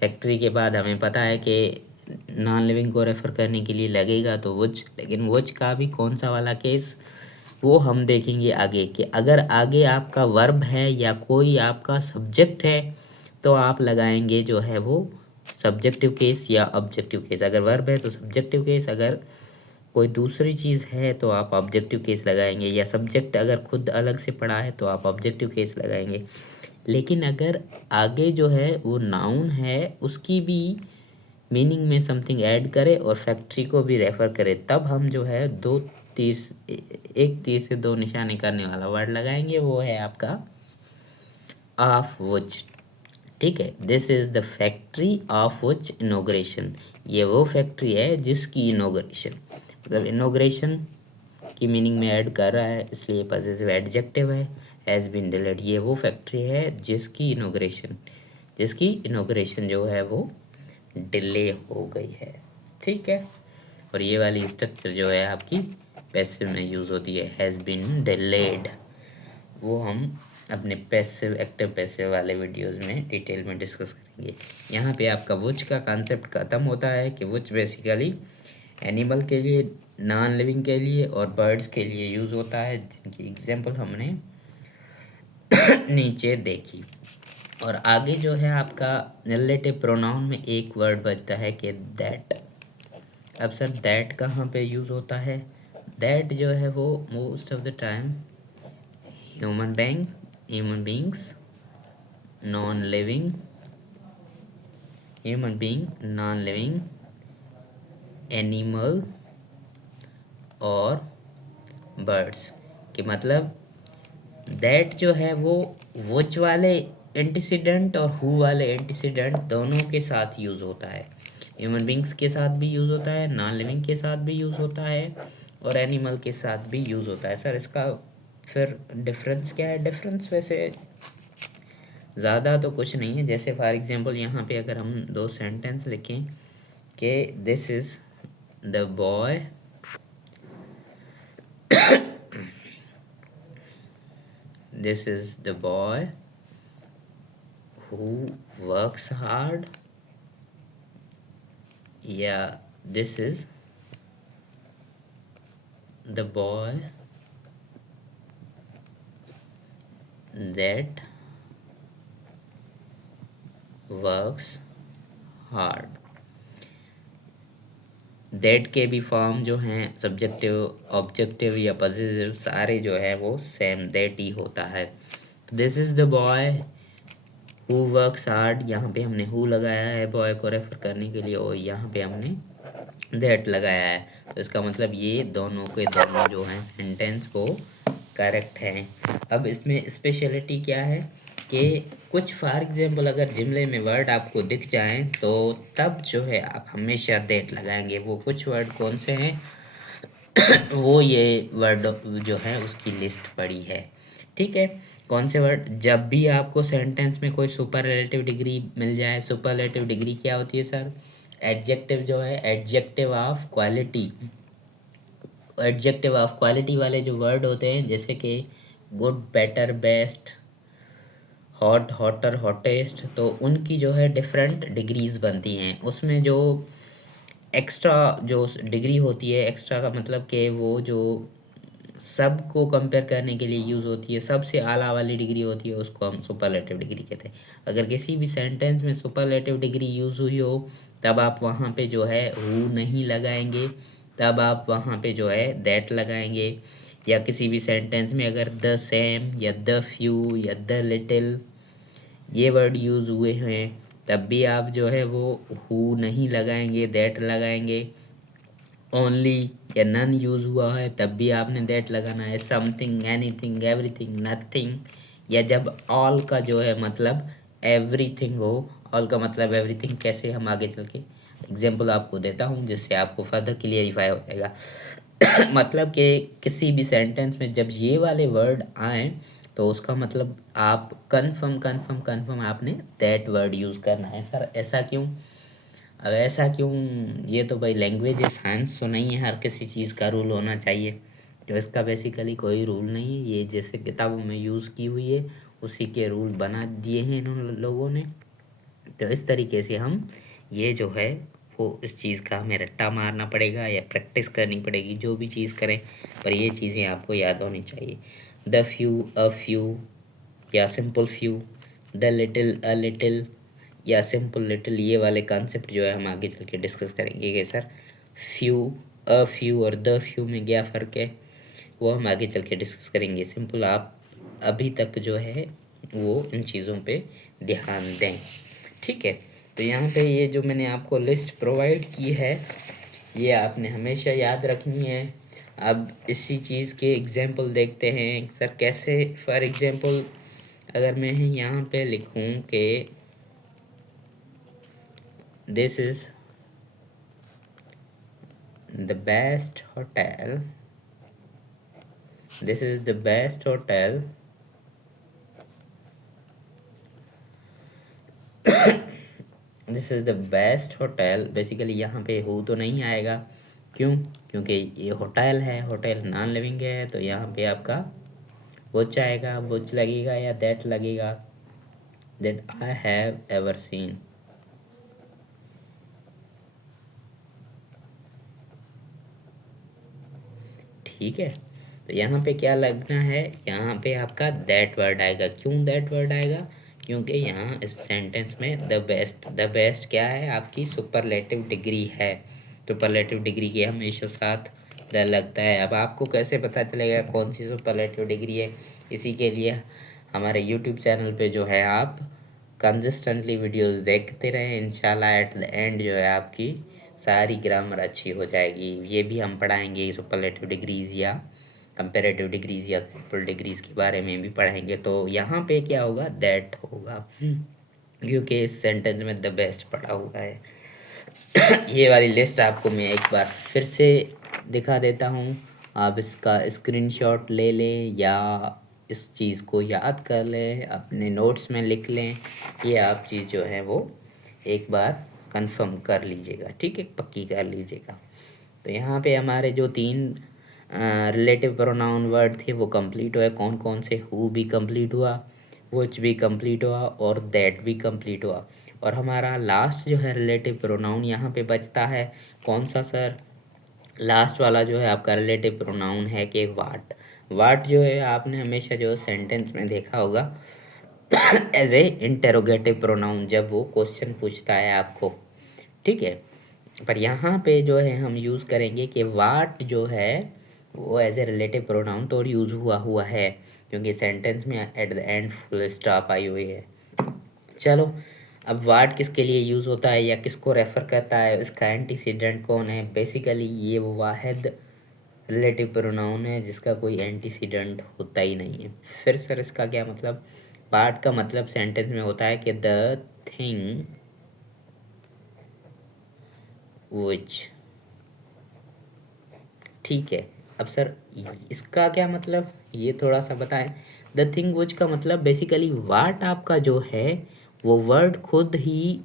फैक्ट्री के बाद हमें पता है कि नॉन लिविंग को रेफर करने के लिए लगेगा तो व्हिच, लेकिन व्हिच का भी कौन सा वाला केस वो हम देखेंगे आगे, कि अगर आगे आपका वर्ब है या कोई आपका सब्जेक्ट है तो आप लगाएंगे जो है वो सब्जेक्टिव केस या ऑब्जेक्टिव केस। अगर वर्ब है तो सब्जेक्टिव केस, अगर कोई दूसरी चीज़ है तो आप ऑब्जेक्टिव केस लगाएंगे, या सब्जेक्ट अगर खुद अलग से पढ़ा है तो आप ऑब्जेक्टिव केस लगाएंगे। लेकिन अगर आगे जो है वो नाउन है उसकी भी मीनिंग में समथिंग ऐड करे और फैक्ट्री को भी रेफ़र करे, तब हम जो है दो तीर से दो निशाने करने वाला वर्ड लगाएंगे, वो है आपका ऑफ विच। ठीक है, this is the factory of which inauguration, ये वो फैक्ट्री है जिसकी इनोग्रेशन, मतलब इनोग्रेशन की मीनिंग में ऐड कर रहा है, इसलिए पॉसेसिव एडजेक्टिव है। हैज़ बीन डिलेड, ये वो फैक्ट्री है जिसकी इनोग्रेशन जो है वो डिले हो गई है। ठीक है, और ये वाली स्ट्रक्चर जो है आपकी पैसिव में यूज़ होती है, हैज़ बीन डिलेड। वो हम अपने पैसिव एक्टिव पैसिव वाले वीडियोस में डिटेल में डिस्कस करेंगे। यहाँ पे आपका वुच का कॉन्सेप्ट ख़त्म होता है कि वुच बेसिकली एनिमल के लिए, नॉन लिविंग के लिए और बर्ड्स के लिए यूज़ होता है, जिनकी एग्जांपल हमने नीचे देखी। और आगे जो है आपका रिलेटिव प्रोनाउन में एक वर्ड बचता है कि दैट। अब सर दैट कहाँ पे यूज़ होता है? दैट जो है वो most of the time human beings, non living animal और बर्ड्स के, मतलब दैट जो है वो वुच वाले एंटीसीडेंट और हु वाले एंटीसीडेंट दोनों के साथ यूज़ होता है। ह्यूमन बींग्स के साथ भी यूज़ होता है, नॉन लिविंग के साथ भी यूज़ होता है और एनिमल के साथ भी यूज़ होता है। सर इसका फिर डिफरेंस क्या है? डिफरेंस वैसे ज़्यादा तो कुछ नहीं है। जैसे फॉर एग्जांपल यहाँ पे अगर हम दो सेंटेंस लिखें कि this is the boy who works hard, या this is the boy that works hard। That के भी फॉर्म जो हैं सब्जेक्टिव, ऑब्जेक्टिव या पॉजिटिव सारे जो है वो सेम दैट ही होता है। This is the boy who works hard, यहाँ पे हमने हु लगाया है बॉय को रेफर करने के लिए और यहाँ पे हमने दैट लगाया है, तो इसका मतलब ये दोनों के दोनों जो हैं सेंटेंस वो करेक्ट हैं। अब इसमें स्पेशलिटी क्या है कि कुछ फॉर एग्जांपल अगर जुमले में वर्ड आपको दिख जाएं तो तब जो है आप हमेशा दैट लगाएंगे। वो कुछ वर्ड कौन से हैं वो ये वर्ड जो है उसकी लिस्ट पड़ी है। ठीक है, कौन से वर्ड? जब भी आपको सेंटेंस में कोई सुपरलेटिव डिग्री मिल जाए, सुपरलेटिव डिग्री क्या होती है सर? एडजेक्टिव जो है, एडजेक्टिव ऑफ क्वालिटी वाले जो वर्ड होते हैं, जैसे कि good, better, best, hot, hotter, hottest, तो उनकी जो है डिफरेंट डिग्रीज बनती हैं। उसमें जो एक्स्ट्रा जो डिग्री होती है, एक्स्ट्रा का मतलब कि वो जो सब को कंपेयर करने के लिए यूज़ होती है, सबसे आला वाली डिग्री होती है, उसको हम सुपरलेटिव डिग्री कहते हैं। अगर किसी भी सेंटेंस में सुपरलेटिव डिग्री यूज़ हुई हो तब आप वहाँ पे जो है हु नहीं लगाएंगे, तब आप वहाँ पे जो है दैट लगाएंगे। या किसी भी सेंटेंस में अगर द सेम या द फ्यू या द लिटिल ये वर्ड यूज़ हुए हैं तब भी आप जो है वो हु नहीं लगाएंगे, दैट लगाएंगे। ओनली या नन यूज़ हुआ है तब भी आपने दैट लगाना है। समथिंग, एनीथिंग, एवरीथिंग, नथिंग, या जब ऑल का जो है मतलब एवरीथिंग हो, ऑल का मतलब एवरीथिंग, कैसे हम आगे चल के एग्जाम्पल आपको देता हूँ जिससे आपको फर्दर क्लियरिफाई हो जाएगा। मतलब कि किसी भी सेंटेंस में जब ये वाले वर्ड आए तो उसका मतलब आप कन्फर्म आपने दैट वर्ड यूज़ करना है। सर ऐसा क्यों? अब ऐसा क्यों? ये तो भाई लैंग्वेज है, साइंस तो नहीं है हर किसी चीज़ का रूल होना चाहिए। तो इसका बेसिकली कोई रूल नहीं है, ये जैसे किताबों में यूज़ की हुई है उसी के रूल बना दिए हैं इन लोगों ने। तो इस तरीके से हम ये जो है वो इस चीज़ का हमें रट्टा मारना पड़ेगा या प्रैक्टिस करनी पड़ेगी, जो भी चीज़ करें पर ये चीज़ें आपको याद होनी चाहिए। द फ्यू, अ फ्यू या simple few, the little, a little या सिंपल लिटिल, ये वाले कॉन्सेप्ट जो है हम आगे चल के डिस्कस करेंगे कि सर फ्यू, अ फ्यू और द फ्यू में क्या फ़र्क है, वो हम आगे चल के डिस्कस करेंगे। सिंपल आप अभी तक जो है वो इन चीज़ों पे ध्यान दें। ठीक है, तो यहाँ पे ये जो मैंने आपको लिस्ट प्रोवाइड की है ये आपने हमेशा याद रखनी है अब इसी चीज़ के एग्जाम्पल देखते हैं सर कैसे। फॉर एग्जाम्पल अगर मैं यहाँ पे लिखूँ कि this is the best hotel, this is the best hotel this is the best hotel. Basically यहाँ पे हो तो नहीं आएगा, क्यों? क्योंकि ये होटल है, होटल नॉन लिविंग है, तो यहाँ पे आपका वुच आएगा, वुच लगेगा या दैट लगेगा, that I have ever seen. ठीक है, तो यहाँ पे क्या लगना है, यहाँ पे आपका दैट वर्ड आएगा। क्यों दैट वर्ड आएगा? क्योंकि यहाँ इस सेंटेंस में द बेस्ट क्या है, आपकी सुपरलेटिव डिग्री है। सुपरलेटिव डिग्री के हमेशा साथ द लगता है। अब आपको कैसे पता चलेगा कौन सी सुपरलेटिव डिग्री है? इसी के लिए हमारे यूट्यूब चैनल पे जो है आप कंसिस्टेंटली वीडियोस देखते रहें। इंशाल्लाह एट द एंड जो है आपकी सारी ग्रामर अच्छी हो जाएगी। ये भी हम पढ़ाएंगे, सुपरलेटिव डिग्रीज या कंपैरेटिव डिग्रीज या ट्रिपल डिग्रीज के बारे में भी पढ़ाएंगे। तो यहाँ पे क्या होगा, दैट होगा, क्योंकि इस सेंटेंस में द बेस्ट पढ़ा हुआ है। ये वाली लिस्ट आपको मैं एक बार फिर से दिखा देता हूँ, आप इसका स्क्रीनशॉट ले लें या इस चीज़ को याद कर लें, अपने नोट्स में लिख लें। ये आप चीज़ जो है वो एक बार कंफर्म कर लीजिएगा, ठीक है, पक्की कर लीजिएगा। तो यहाँ पे हमारे जो 3 रिलेटिव प्रोनाउन वर्ड थे वो कंप्लीट हुए। कौन कौन से? हु भी कंप्लीट हुआ, व्हिच भी कंप्लीट हुआ और दैट भी कंप्लीट हुआ। और हमारा लास्ट जो है रिलेटिव प्रोनाउन यहाँ पे बचता है, कौन सा सर? लास्ट वाला जो है आपका रिलेटिव प्रोनाउन है कि वाट। वाट जो है आपने हमेशा जो सेंटेंस में देखा होगा एज ए इंटेरोगेटिव प्रोनाउन, जब वो क्वेश्चन पूछता है आपको, ठीक है। पर यहाँ पे जो है हम यूज़ करेंगे कि वाट जो है वो एज ए रिलेटिव प्रोनाउन तो यूज़ हुआ है, क्योंकि सेंटेंस में at the end full stop I हुई है। चलो, अब वाट किसके लिए यूज़ होता है या किसको रेफ़र करता है, इसका एंटीसीडेंट कौन है? बेसिकली ये वो वाहिद रिलेटिव प्रोनाउन है जिसका कोई एंटीसीडेंट होता ही नहीं है। फिर सर इसका क्या मतलब? वाट का मतलब सेंटेंस में होता है कि द थिंग विच, ठीक है। अब सर इसका क्या मतलब, ये थोड़ा सा बताएं। द थिंग विच का मतलब बेसिकली वाट आपका जो है वो वर्ड खुद ही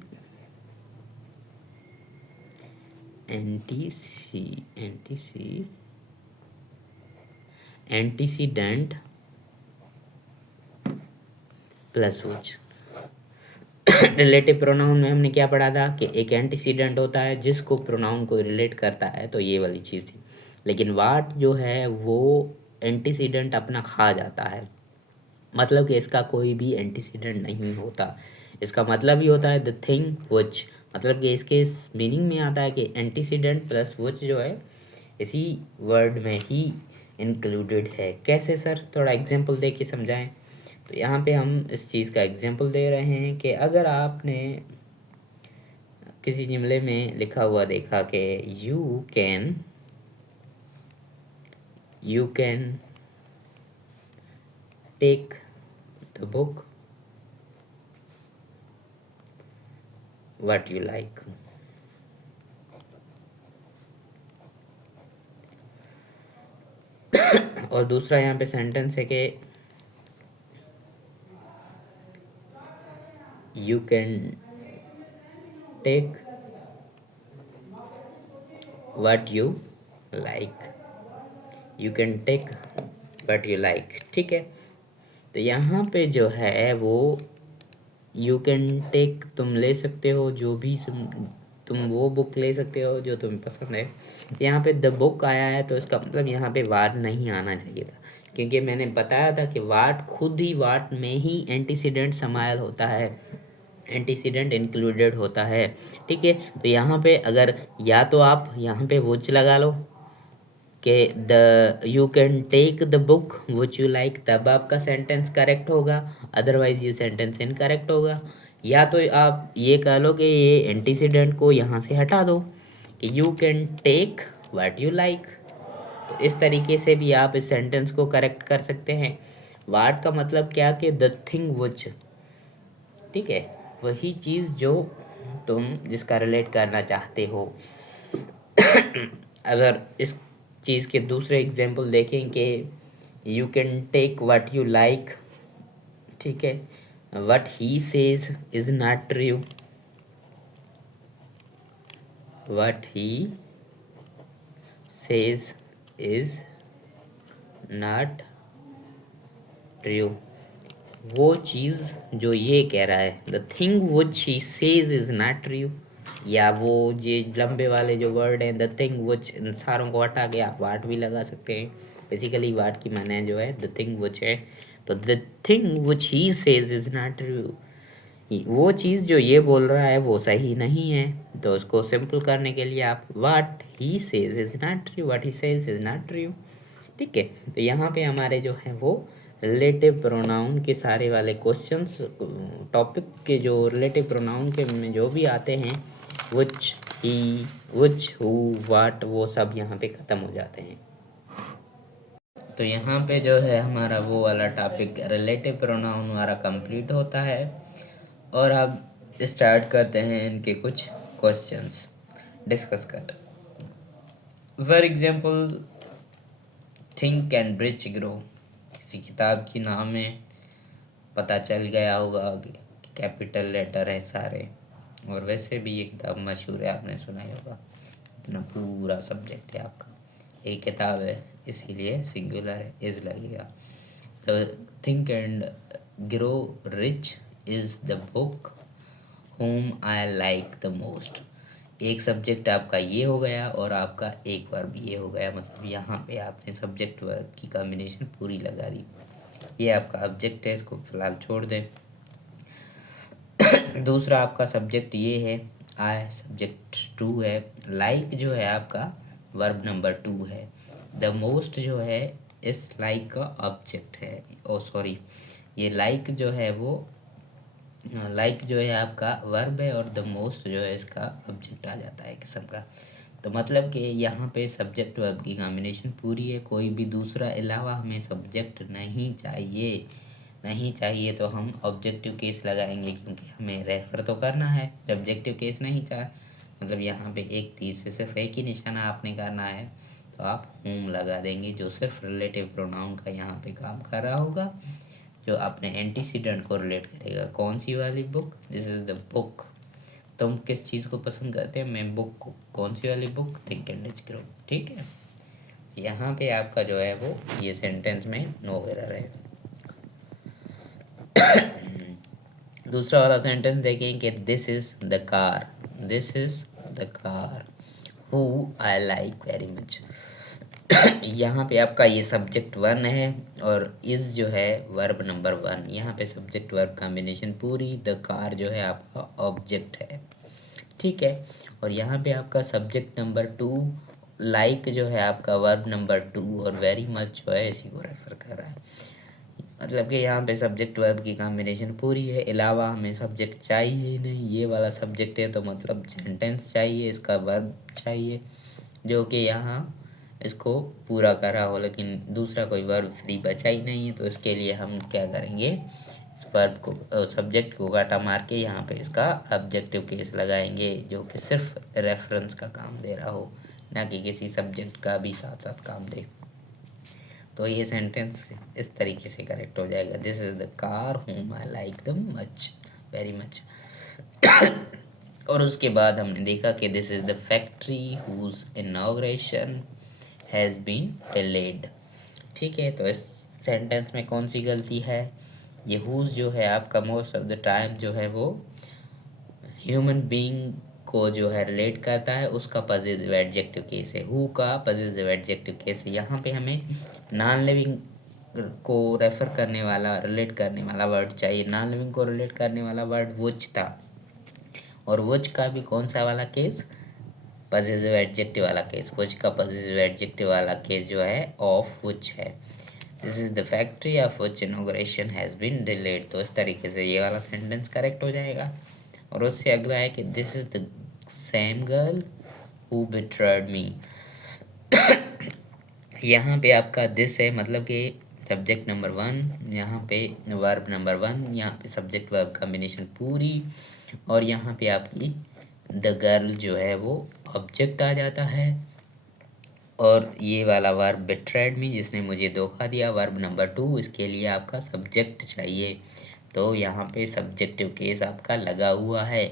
antecedent plus which. Relative pronoun में हमने क्या पढ़ा था कि एक एंटीसीडेंट होता है जिसको प्रोनाउन को रिलेट करता है, तो ये वाली चीज़ थी। लेकिन वाट जो है वो एंटीसीडेंट अपना खा जाता है, मतलब कि इसका कोई भी एंटीसीडेंट नहीं होता। इसका मतलब ही होता है द थिंग विच, मतलब कि इसके मीनिंग में आता है कि एंटीसीडेंट प्लस विच जो है इसी वर्ड में ही इंक्लूडेड है। कैसे सर? थोड़ा एग्जांपल दे के समझाएं। तो यहाँ पे हम इस चीज़ का एग्जांपल दे रहे हैं कि अगर आपने किसी जुमले में लिखा हुआ देखा कि you can take the book what you like, और दूसरा यहाँ पे सेंटेंस है कि you can take what you like, you can take what you like, ठीक है। तो यहाँ पे जो है वो यू कैन टेक तुम ले सकते हो, जो भी तुम वो बुक ले सकते हो जो तुम्हें पसंद है। यहाँ पे द बुक आया है तो इसका मतलब यहाँ पे वाट नहीं आना चाहिए था, क्योंकि मैंने बताया था कि वाट खुद ही वाट में ही एंटीसीडेंट समायल होता है, एंटीसीडेंट इंक्लूडेड होता है, ठीक है। तो यहाँ पे अगर या तो आप यहाँ पे वुच लगा लो कि the you can take the book which you like, तब आपका सेंटेंस करेक्ट होगा, अदरवाइज ये सेंटेंस इनकरेक्ट होगा। या तो आप ये कह लो कि ये एंटीसीडेंट को यहाँ से हटा दो कि you can take what you like, तो इस तरीके से भी आप इस सेंटेंस को करेक्ट कर सकते हैं। वाट का मतलब क्या कि द थिंग विच, ठीक है, वही चीज़ जो तुम जिसका रिलेट करना चाहते हो। अगर इस चीज़ के दूसरे एग्जाम्पल देखें कि you can take what you like, ठीक है, what he says is not true, what he says is not true, वो चीज़ जो ये कह रहा है, the thing which he says is not true, या वो ये लंबे वाले जो वर्ड हैं, द थिंग विच, इन सारों को हटा के आप वाट भी लगा सकते हैं। बेसिकली वाट की माने जो है द थिंग विच है, तो the thing which he says is not true, वो चीज़ जो ये बोल रहा है वो सही नहीं है। तो उसको सिंपल करने के लिए आप what he says is not true, what he says is not true, ठीक है। तो यहाँ पे हमारे जो है वो रिलेटिव प्रोनाउन के सारे वाले क्वेश्चंस, टॉपिक के जो रिलेटिव प्रोनाउन के में जो भी आते हैं, विच, ही, विच, हु, व्हाट, वो सब यहाँ पे ख़त्म हो जाते हैं। तो यहाँ पे जो है हमारा वो वाला टॉपिक रिलेटिव प्रोनाउन हमारा कंप्लीट होता है, और अब स्टार्ट करते हैं इनके कुछ क्वेश्चंस डिस्कस कर। For example, think and bridge grow, किसी किताब की नाम में पता चल गया होगा कि कैपिटल लेटर है सारे, और वैसे भी ये किताब मशहूर है, आपने सुना ही होगा, इतना पूरा सब्जेक्ट है आपका, एक किताब है इसीलिए सिंगुलर है, इज लगेगा। तो think and grow rich is the book home I like the most. एक सब्जेक्ट आपका ये हो गया और आपका एक वर्ब ये हो गया, मतलब यहाँ पे आपने सब्जेक्ट वर्ब की कॉम्बिनेशन पूरी लगा दी। ये आपका ऑब्जेक्ट है, इसको फिलहाल छोड़ दें। दूसरा आपका सब्जेक्ट ये है, आई सब्जेक्ट 2 है, लाइक जो है आपका वर्ब नंबर 2 है, द मोस्ट जो है इस लाइक का ऑब्जेक्ट है, ओ सॉरी, ये लाइक जो है वो लाइक जो है आपका वर्ब है, और द मोस्ट जो है इसका ऑब्जेक्ट आ जाता है किस्म का। तो मतलब कि यहाँ पे सब्जेक्ट वर्ब की कॉम्बिनेशन पूरी है, कोई भी दूसरा अलावा हमें सब्जेक्ट नहीं चाहिए। नहीं चाहिए तो हम ऑब्जेक्टिव केस लगाएंगे, क्योंकि हमें रेफर तो करना है। ऑब्जेक्टिव केस नहीं चाह, मतलब यहाँ पे एक तीर से सिर्फ एक ही निशाना आपने करना है, तो आप होम लगा देंगे, जो सिर्फ रिलेटिव प्रोनाउन का यहाँ पे काम कर रहा होगा, जो अपने एंटीसीडेंट को रिलेट करेगा। कौन सी वाली book, this is the book. तुम किस चीज़ को पसंद करते हैं, मैं बुक को। कौन सी वाली book, think and rich grow, ठीक है। यहाँ पे आपका जो है वो ये सेंटेंस में नो एरर है। दूसरा वाला सेंटेंस देखें कि this is the car, this is the car who I like very much. यहाँ पे आपका ये सब्जेक्ट 1 है, और इज जो है वर्ब नंबर 1, यहाँ पे सब्जेक्ट वर्ब कॉम्बिनेशन पूरी, द कार जो है आपका ऑब्जेक्ट है, ठीक है। और यहाँ पे आपका सब्जेक्ट नंबर 2, लाइक जो है आपका वर्ब नंबर 2, और वेरी मच जो है इसी को रेफर कर रहा है। मतलब कि यहाँ पे सब्जेक्ट वर्ब की कॉम्बिनेशन पूरी है, अलावा हमें सब्जेक्ट चाहिए ही नहीं। ये वाला सब्जेक्ट है तो मतलब सेंटेंस चाहिए, इसका वर्ब चाहिए, जो कि यहाँ इसको पूरा करा हो, लेकिन दूसरा कोई वर्ब फ्री बचा ही नहीं है। तो इसके लिए हम क्या करेंगे, इस वर्ब को, सब्जेक्ट को काटा मार के यहाँ पे इसका ऑब्जेक्टिव केस लगाएंगे, जो कि सिर्फ रेफरेंस का काम दे रहा हो, ना कि किसी सब्जेक्ट का भी साथ साथ काम दे। तो ये सेंटेंस इस तरीके से करेक्ट हो जाएगा, this is the car whom I like the much, very much. और उसके बाद हमने देखा कि this is the factory whose inauguration has been delayed, ठीक है। तो इस सेंटेंस में कौन सी गलती है, ये हुज जो है आपका मोस्ट ऑफ द टाइम जो है वो ह्यूमन बीइंग को जो है रिलेट करता है, उसका पॉजिटिव एडजेक्टिव केस है, हु का पॉजिटिव एडजेक्टिव केस है। यहाँ पे हमें नॉन लिविंग को रेफर करने वाला, रिलेट करने वाला वर्ड चाहिए। नॉन लिविंग को रिलेट करने वाला वर्ड वुच था, और वुच का भी कौन सा वाला केस, पॉजिटिव एडजेक्टिव वाला केस। वुच का पॉजिटिव एडजेक्टिव वाला केस जो है ऑफ वुच है। This is the factory of which inauguration has been delayed. तो इस तरीके से ये वाला सेंटेंस करेक्ट हो जाएगा। और उससे अगला है कि this is the same girl who betrayed me. यहाँ पे आपका दिस है, मतलब कि सब्जेक्ट नंबर 1, यहाँ पे वर्ब नंबर 1, यहाँ पे सब्जेक्ट वर्ब कॉम्बिनेशन पूरी, और यहाँ पे आपकी द गर्ल जो है वो ऑब्जेक्ट आ जाता है, और ये वाला वर्ब बिट्रेड मी, जिसने मुझे धोखा दिया, वर्ब नंबर 2, इसके लिए आपका सब्जेक्ट चाहिए। तो यहाँ पे सब्जेक्टिव केस आपका लगा हुआ है,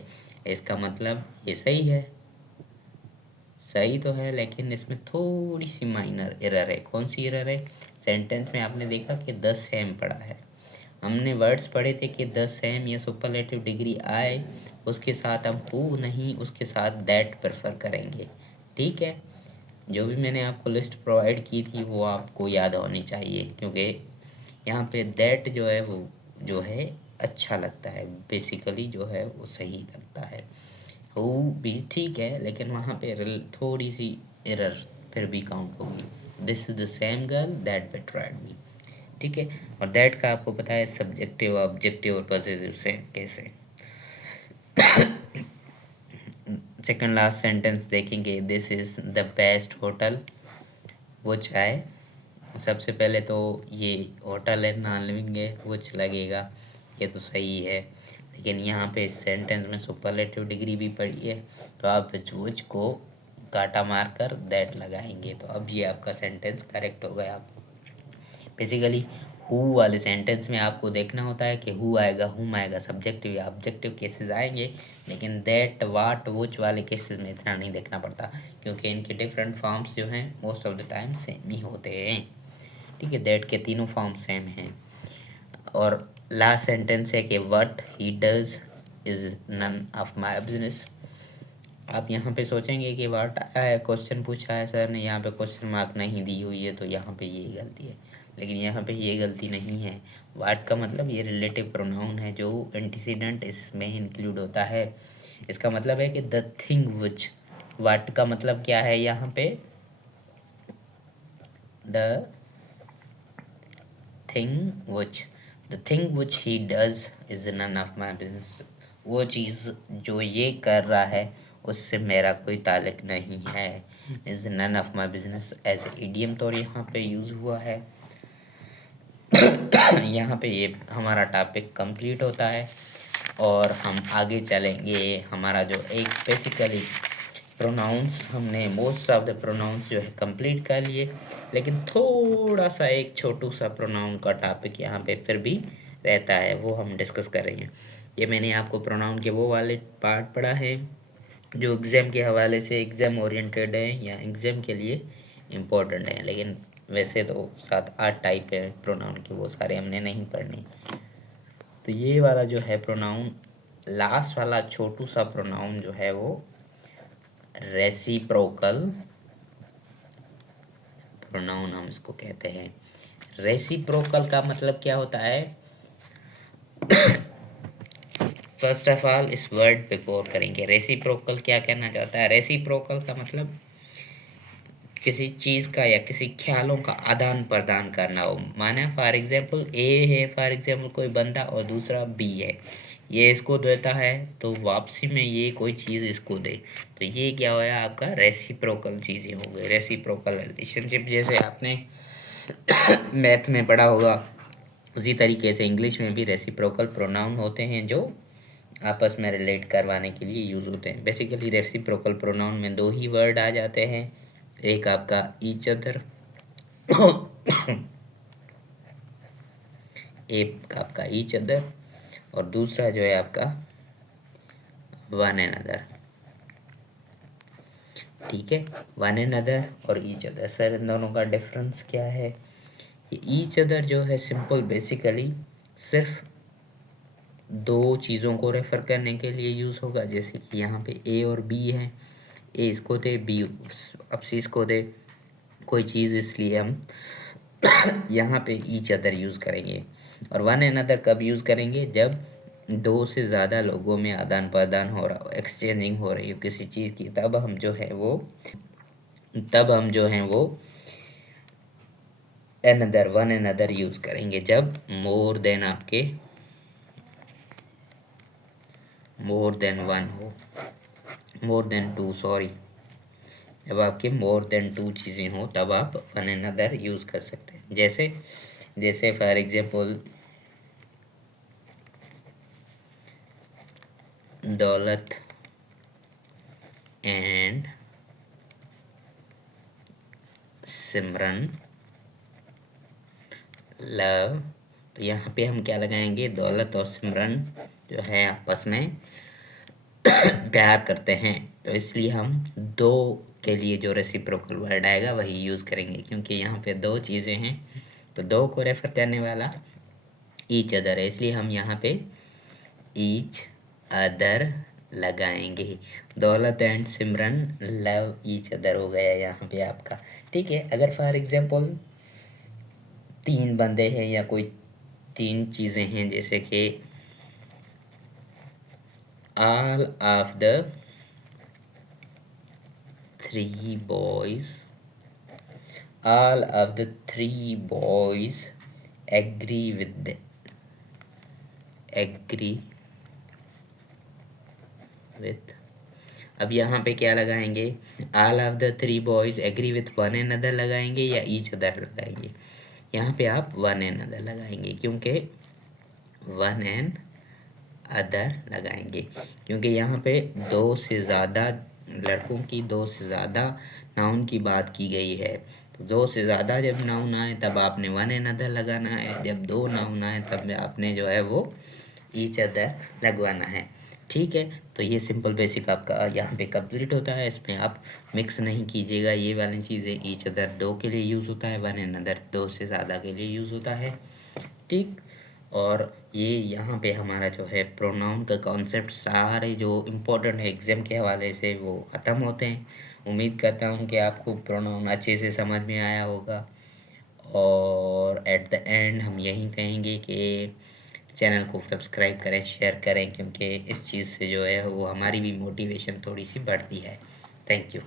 इसका मतलब ये सही है, सही तो है, लेकिन इसमें थोड़ी सी माइनर एरर है। कौन सी एरर है? सेंटेंस में आपने देखा कि द सेम पड़ा है, हमने वर्ड्स पढ़े थे कि द सेम या सुपरलेटिव डिग्री आए, उसके साथ हम हु नहीं, उसके साथ दैट प्रेफर करेंगे। ठीक है, जो भी मैंने आपको लिस्ट प्रोवाइड की थी वो आपको याद होनी चाहिए, क्योंकि यहाँ पे दैट जो है वो जो है अच्छा लगता है, बेसिकली जो है वो सही लगता है। हु भी ठीक है, लेकिन वहाँ पे थोड़ी सी एरर फिर भी काउंट होगी। This is the same girl that betrayed me. ठीक है, और दैट का आपको पता है सब्जेक्टिव, ऑब्जेक्टिव और पॉसेसिव से कैसे। सेकंड लास्ट सेंटेंस देखेंगे, this is the best hotel विच आए। सबसे पहले तो ये होटल है, नॉन लिविंग है, विच लगेगा, ये तो सही है, लेकिन यहाँ पे सेंटेंस में सुपरलेटिव डिग्री भी पड़ी है, तो आप विच को काटा मार कर दैट लगाएंगे, तो अब ये आपका सेंटेंस करेक्ट हो गया। बेसिकली हु वाले सेंटेंस में आपको देखना होता है कि हु आएगा, हुम आएगा, सब्जेक्टिव या ऑब्जेक्टिव केसेस आएंगे, लेकिन दैट, वाट, वुच वाले केसेस में इतना नहीं देखना पड़ता, क्योंकि इनके डिफरेंट फॉर्म्स जो हैं most of the time same ही होते हैं। ठीक है, दैट के तीनों फॉर्म सेम हैं। और लास्ट सेंटेंस है कि what he does is none of my business. आप यहाँ पे सोचेंगे कि व्हाट आया है, क्वेश्चन पूछा है सर ने, यहाँ पे क्वेश्चन मार्क नहीं दी हुई है, तो यहाँ पे ये गलती है, लेकिन यहाँ पे ये गलती नहीं है। व्हाट का मतलब ये रिलेटिव प्रोनाउन है, जो एंटीसीडेंट इसमें इंक्लूड होता है। इसका मतलब है कि द थिंग विच, व्हाट का मतलब क्या है यहाँ पे, the thing which, the thing which he does is none of my business. वो चीज़ जो ये कर रहा है उससे मेरा कोई ताल्लुक नहीं है, is none of my business as idiom तो यहाँ पे यूज़ हुआ है। यहाँ पे ये हमारा टॉपिक कंप्लीट होता है, और हम आगे चलेंगे। हमारा जो एक बेसिकली प्रोनाउंस, हमने मोस्ट ऑफ द प्रोनाउंस जो है कंप्लीट कर लिए, लेकिन थोड़ा सा एक छोटू सा प्रोनाउन का टॉपिक यहाँ पे फिर भी रहता है, वो हम डिस्कस करेंगे। ये मैंने आपको प्रोनाउन के वो वाले पार्ट पढ़ा है जो एग्ज़ाम के हवाले से एग्ज़ाम ओरिएंटेड है या एग्ज़ाम के लिए इम्पोर्टेंट है, लेकिन वैसे तो 7-8 टाइप है प्रोनाउन के, वो सारे हमने नहीं पढ़ने। तो ये वाला जो है प्रोनाउन, लास्ट वाला छोटू सा प्रोनाउन जो है वो रेसिप्रोकल प्रोनाउन हम इसको कहते हैं। रेसिप्रोकल का मतलब क्या होता है? फर्स्ट ऑफ ऑल इस वर्ड पे गौर करेंगे, रेसिप्रोकल क्या कहना चाहता है। रेसिप्रोकल का मतलब किसी चीज़ का या किसी ख्यालों का आदान प्रदान करना हो। माना फॉर एग्जांपल ए है, फॉर एग्जांपल कोई बंदा, और दूसरा बी है, ये इसको देता है तो वापसी में ये कोई चीज़ इसको दे, तो ये क्या होया, आपका रेसिप्रोकल चीज़ें हो गई, रेसिप्रोकल रिलेशनशिप। जैसे आपने मैथ में पढ़ा होगा, उसी तरीके से इंग्लिश में भी रेसिप्रोकल प्रोनाउन होते हैं जो आपस में रिलेट करवाने के लिए यूज़ होते हैं। बेसिकली रेसिप्रोकल प्रोनाउन में दो ही वर्ड आ जाते हैं, एक आपका ईच अदर, एक आपका ईच अदर, और दूसरा जो है आपका वन एन अदर। ठीक है, वन एन अदर और ईच अदर। सर इन दोनों का डिफरेंस क्या है? ईच अदर जो है सिंपल बेसिकली सिर्फ दो चीज़ों को रेफर करने के लिए यूज़ होगा, जैसे कि यहाँ पे ए और बी है, ए इसको दे, बी अब सी इसको दे कोई चीज़, इसलिए हम यहाँ पे ईच अदर यूज़ करेंगे। और वन एन अदर कब यूज़ करेंगे? जब दो से ज़्यादा लोगों में आदान प्रदान हो रहा हो, एक्सचेंजिंग हो रही हो किसी चीज़ की, तब हम जो है वो अनदर, वन अनदर यूज़ करेंगे। जब मोर देन आपके मोर देन वन हो, मोर देन टू, सॉरी, जब आपके मोर देन 2 चीज़ें हो तब आप वन अनदर यूज़ कर सकते हैं। जैसे जैसे फॉर एग्जांपल दौलत एंड सिमरन लव, तो यहाँ पे हम क्या लगाएंगे, दौलत और सिमरन जो है आपस में प्यार करते हैं, तो इसलिए हम दो के लिए जो रेसिप्रोकल वर्ड आएगा वही यूज़ करेंगे, क्योंकि यहाँ पे दो चीज़ें हैं तो दो को रेफर करने वाला ईच अदर है, इसलिए हम यहाँ पे ईच अदर लगाएंगे। दौलत and Simran love each other हो गया यहाँ पे आपका। ठीक है, अगर फॉर एग्जांपल 3 बंदे हैं या कोई 3 चीज़ें हैं, जैसे कि all of the 3 boys agree with अब यहाँ पे क्या लगाएंगे, all of the 3 boys agree with one another लगाएंगे या each other लगाएंगे। यहाँ पे आप one another लगाएंगे, क्योंकि one and अदर लगाएंगे, क्योंकि यहाँ पे 2 से ज़्यादा लड़कों की 2 से ज़्यादा नाउन की बात की गई है। तो 2 से ज़्यादा जब नाउन आए तब आपने वन एंड अदर लगाना है, जब 2 नाउन आए तब आपने जो है वो ईच अदर लगवाना है। ठीक है, तो ये सिंपल बेसिक आपका यहाँ पे कंप्लीट होता है। इसमें आप मिक्स नहीं कीजिएगा ये वाली चीज़ें। ईच अदर 2 के लिए यूज़ होता है, वन एंड अदर 2 से ज़्यादा के लिए यूज़ होता है। ठीक, और ये यहाँ पे हमारा जो है प्रोनाउन का कॉन्सेप्ट सारे जो इम्पोर्टेंट है एग्ज़ाम के हवाले से वो ख़त्म होते हैं। उम्मीद करता हूँ कि आपको प्रोनाउन अच्छे से समझ में आया होगा, और एट द एंड हम यही कहेंगे कि चैनल को सब्सक्राइब करें, शेयर करें, क्योंकि इस चीज़ से जो है वो हमारी भी मोटिवेशन थोड़ी सी बढ़ती है। Thank you.